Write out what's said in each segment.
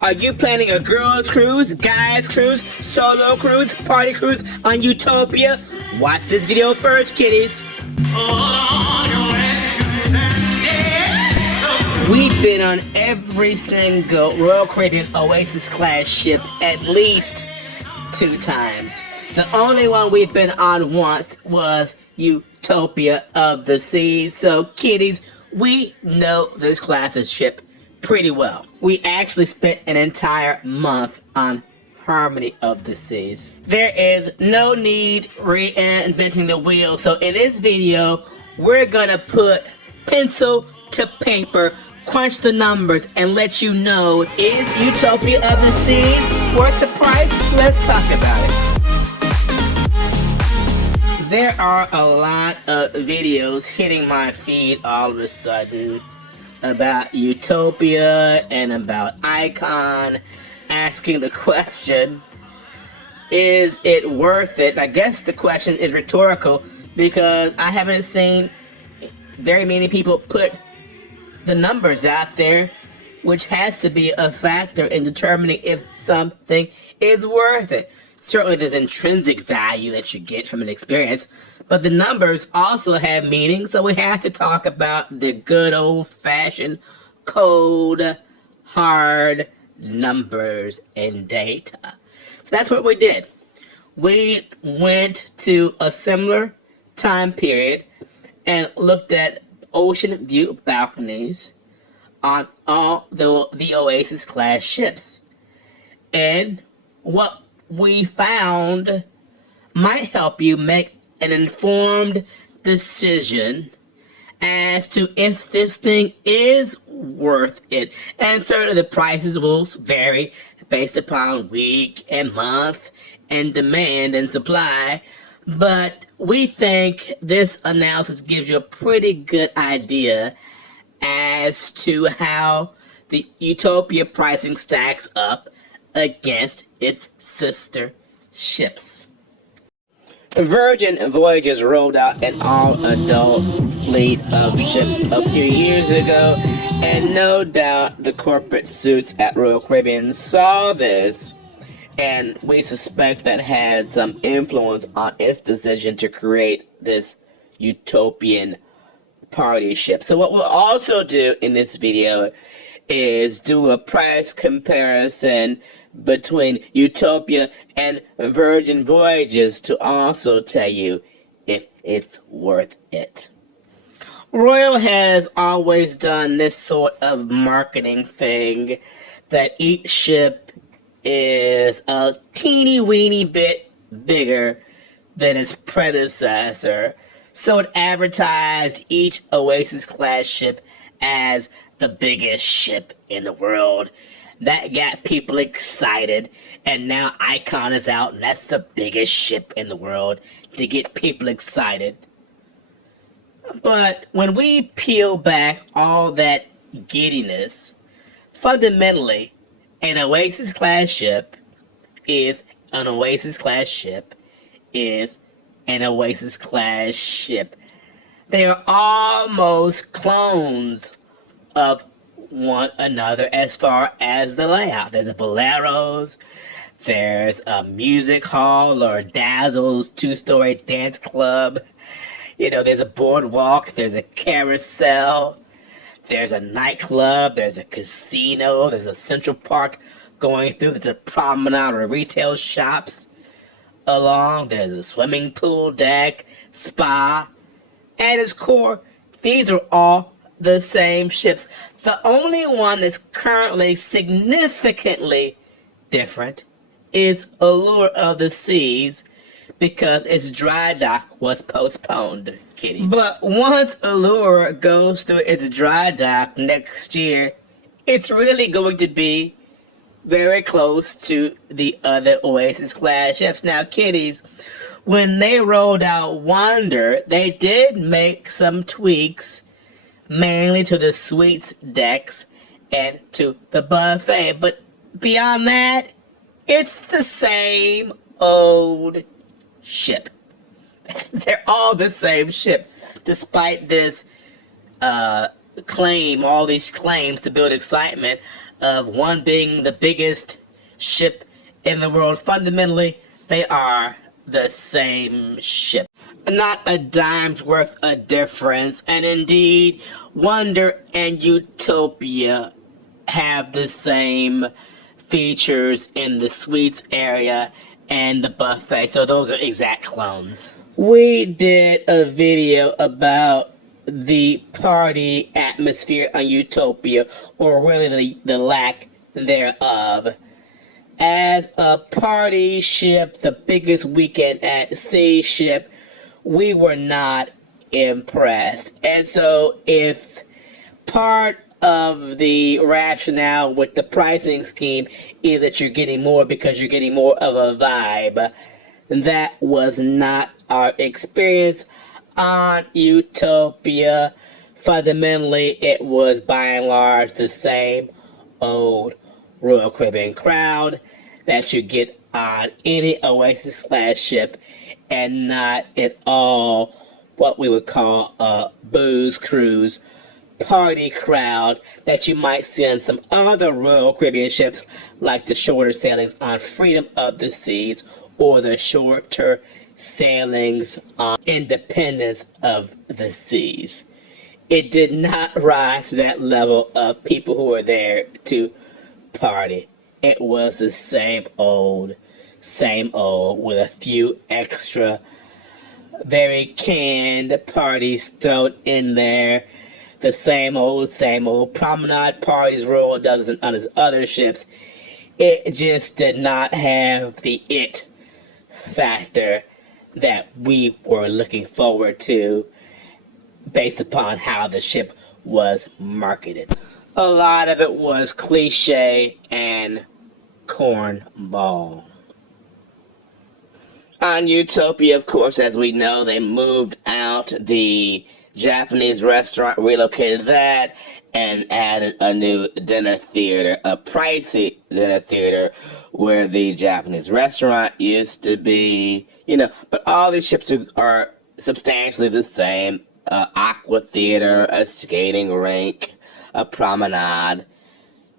Are you planning a girls cruise, guys cruise, solo cruise, party cruise on Utopia? Watch this video first, kiddies. We've been on every single Royal Caribbean Oasis class ship at least 2 times. The only one we've been on once was Utopia of the Seas. So kiddies, we know this class of ship pretty well. We actually spent an entire month on Harmony of the Seas. There is no need reinventing the wheel, so in this video, we're gonna put pencil to paper, crunch the numbers, and let you know, is Utopia of the Seas worth the price? Let's talk about it. There are a lot of videos hitting my feed all of a sudden about Utopia and about Icon, asking the question, is it worth it? I guess the question is rhetorical because I haven't seen very many people put the numbers out there, which has to be a factor in determining if something is worth it. Certainly there's intrinsic value that you get from an experience, but the numbers also have meaning, so we have to talk about the good old-fashioned cold, hard numbers and data. So that's what we did. We went to a similar time period and looked at ocean view balconies on all the Oasis class ships. And what we found might help you make an informed decision as to if this thing is worth it. And certainly the prices will vary based upon week and month and demand and supply, but we think this analysis gives you a pretty good idea as to how the Utopia pricing stacks up against its sister ships. Virgin Voyages rolled out an all-adult fleet of ships a few years ago, and no doubt the corporate suits at Royal Caribbean saw this, and we suspect that had some influence on its decision to create this utopian party ship. So what we'll also do in this video is do a price comparison between Utopia and Virgin Voyages to also tell you if it's worth it. Royal has always done this sort of marketing thing that each ship is a teeny weeny bit bigger than its predecessor. So it advertised each Oasis class ship as the biggest ship in the world. That got people excited, and now Icon is out, and that's the biggest ship in the world to get people excited. But when we peel back all that giddiness, fundamentally, an Oasis class ship is an Oasis class ship is an Oasis class ship. They are almost clones of one another as far as the layout. There's a Boleros, there's a music hall or Dazzle's 2-story dance club. You know, there's a boardwalk, there's a carousel, there's a nightclub, there's a casino, there's a Central Park going through, there's a promenade or retail shops along, there's a swimming pool deck, spa. At its core, these are all the same ships. The only one that's currently significantly different is Allure of the Seas because its dry dock was postponed, kiddies. But once Allure goes through its dry dock next year, it's really going to be very close to the other Oasis class ships. Now, kiddies, when they rolled out Wonder, they did make some tweaks, mainly to the suites decks and to the buffet. But beyond that, it's the same old ship. They're all the same ship, despite this claim, all these claims to build excitement of one being the biggest ship in the world. Fundamentally, they are the same ship. Not a dime's worth of difference, and indeed, Wonder and Utopia have the same features in the suites area and the buffet, so those are exact clones. We did a video about the party atmosphere on Utopia, or really the lack thereof. As a party ship, the biggest weekend at sea ship, we were not impressed. And so if part of the rationale with the pricing scheme is that you're getting more because you're getting more of a vibe, that was not our experience on Utopia. Fundamentally, it was by and large the same old Royal Caribbean crowd that you get on any Oasis class ship, and not at all what we would call a booze cruise party crowd that you might see on some other Royal Caribbean ships, like the shorter sailings on Freedom of the Seas or the shorter sailings on Independence of the Seas. It did not rise to that level of people who were there to party. It was the same old, with a few extra very canned parties thrown in there. The same old promenade parties Royal does on his other ships. It just did not have the it factor that we were looking forward to based upon how the ship was marketed. A lot of it was cliche and cornball. On Utopia, of course, as we know, they moved out the Japanese restaurant, relocated that, and added a new dinner theater, a pricey dinner theater, where the Japanese restaurant used to be, but all these ships are substantially the same. Aqua theater, a skating rink, a promenade.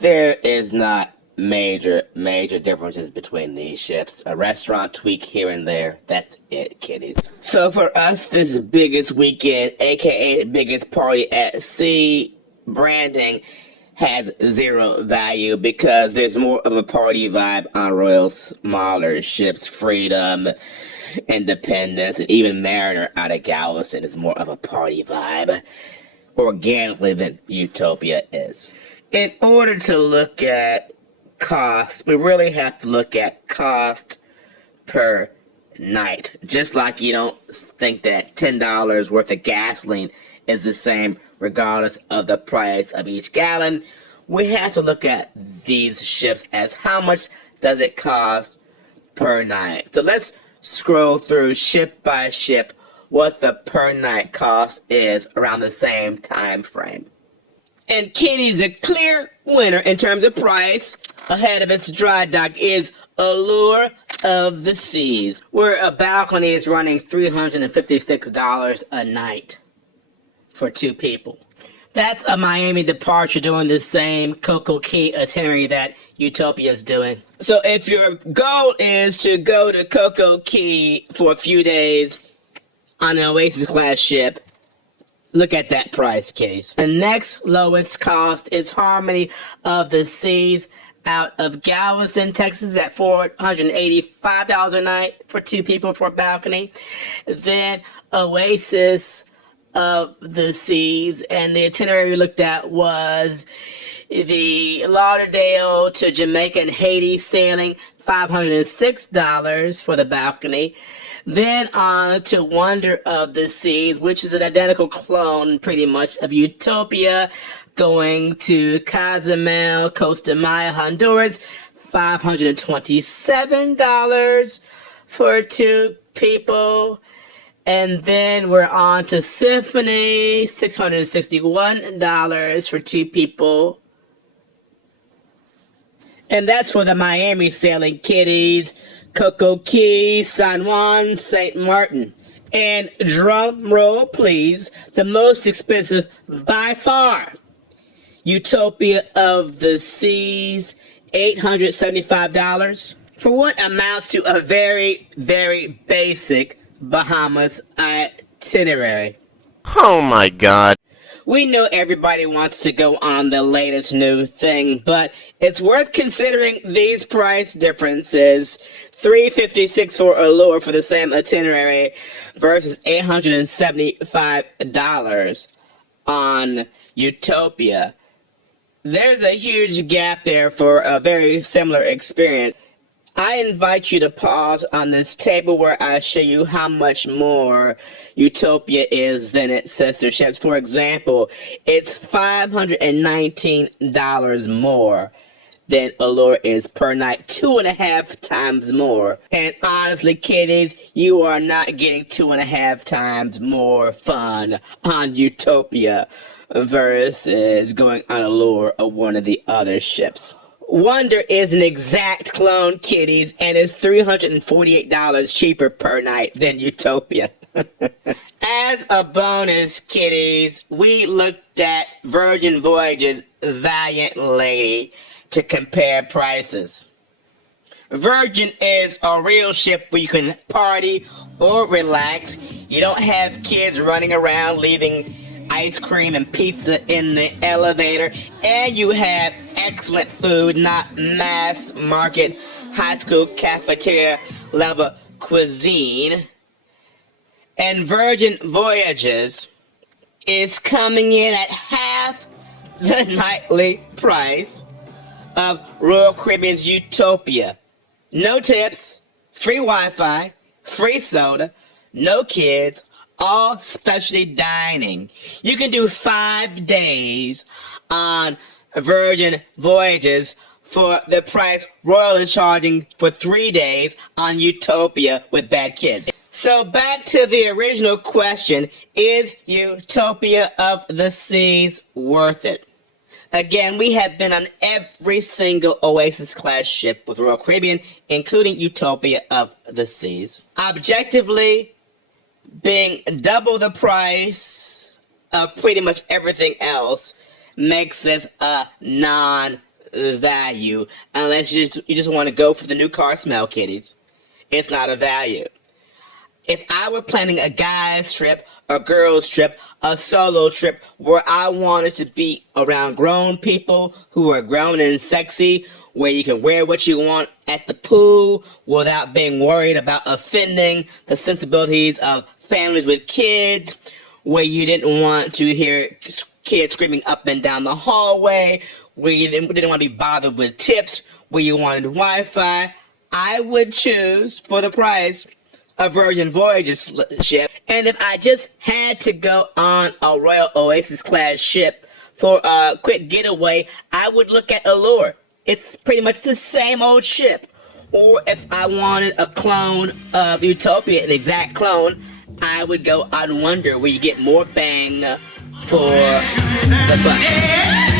There is not major differences between these ships. A restaurant tweak here and there. That's it, kiddies. So for us, this biggest weekend, aka biggest party at sea, branding has zero value because there's more of a party vibe on Royal's smaller ships. Freedom, Independence, and even Mariner out of Galveston is more of a party vibe organically than Utopia is. In order to look at cost, we really have to look at cost per night. Just like you don't think that $10 worth of gasoline is the same regardless of the price of each gallon, we have to look at these ships as how much does it cost per night. So let's scroll through ship by ship what the per night cost is around the same time frame. And Kitty's a clear winner in terms of price. Ahead of its dry dock is Allure of the Seas, where a balcony is running $356 a night for 2 people. That's a Miami departure doing the same Coco Key itinerary that Utopia is doing. So if your goal is to go to Coco Key for a few days on an Oasis class ship, look at that price, kiddies. The next lowest cost is Harmony of the Seas out of Galveston, Texas at $485 a night for 2 people for a balcony. Then Oasis of the Seas, and the itinerary we looked at was the Lauderdale to Jamaica and Haiti sailing, $506 for the balcony. Then on to Wonder of the Seas, which is an identical clone pretty much of Utopia, going to Cozumel, Costa Maya, Honduras, $527 for 2 people. And then we're on to Symphony, $661 for 2 people. And that's for the Miami sailing, kiddies. Coco Key, San Juan, St. Martin. And drum roll, please, the most expensive by far, Utopia of the Seas, $875, for what amounts to a very, very basic Bahamas itinerary. Oh my god. We know everybody wants to go on the latest new thing, but it's worth considering these price differences. $356 for Allure for the same itinerary versus $875 on Utopia. There's a huge gap there for a very similar experience. I invite you to pause on this table where I show you how much more Utopia is than its sister ships. For example, it's $519 more than Allure is per night, 2.5 times more. And honestly, kiddies, you are not getting 2.5 times more fun on Utopia versus going on Allure or one of the other ships. Wonder is an exact clone, kiddies, and is $348 cheaper per night than Utopia. As a bonus, kiddies, we looked at Virgin Voyages' Valiant Lady to compare prices. Virgin is a real ship where you can party or relax. You don't have kids running around leaving ice cream and pizza in the elevator, and you have excellent food, not mass market high school cafeteria level cuisine. And Virgin Voyages is coming in at half the nightly price of Royal Caribbean's Utopia. No tips, free Wi-Fi, free soda, no kids, all specialty dining. You can do 5 days on Virgin Voyages for the price Royal is charging for 3 days on Utopia with bad kids. So back to the original question, is Utopia of the Seas worth it? Again, we have been on every single Oasis class ship with Royal Caribbean, including Utopia of the Seas. Objectively, being double the price of pretty much everything else makes this a non-value, unless you just want to go for the new car smell, kiddies. It's not a value. If I were planning a guy's trip, a girl's trip, a solo trip where I wanted to be around grown people who are grown and sexy, where you can wear what you want at the pool without being worried about offending the sensibilities of families with kids, where you didn't want to hear kids screaming up and down the hallway, where you didn't want to be bothered with tips, where you wanted Wi-Fi, I would choose, for the price, a Virgin Voyages ship. And if I just had to go on a Royal Oasis class ship for a quick getaway, I would look at Allure. It's pretty much the same old ship. Or if I wanted a clone of Utopia, an exact clone, I would go on Wonder, where you get more bang for the buck.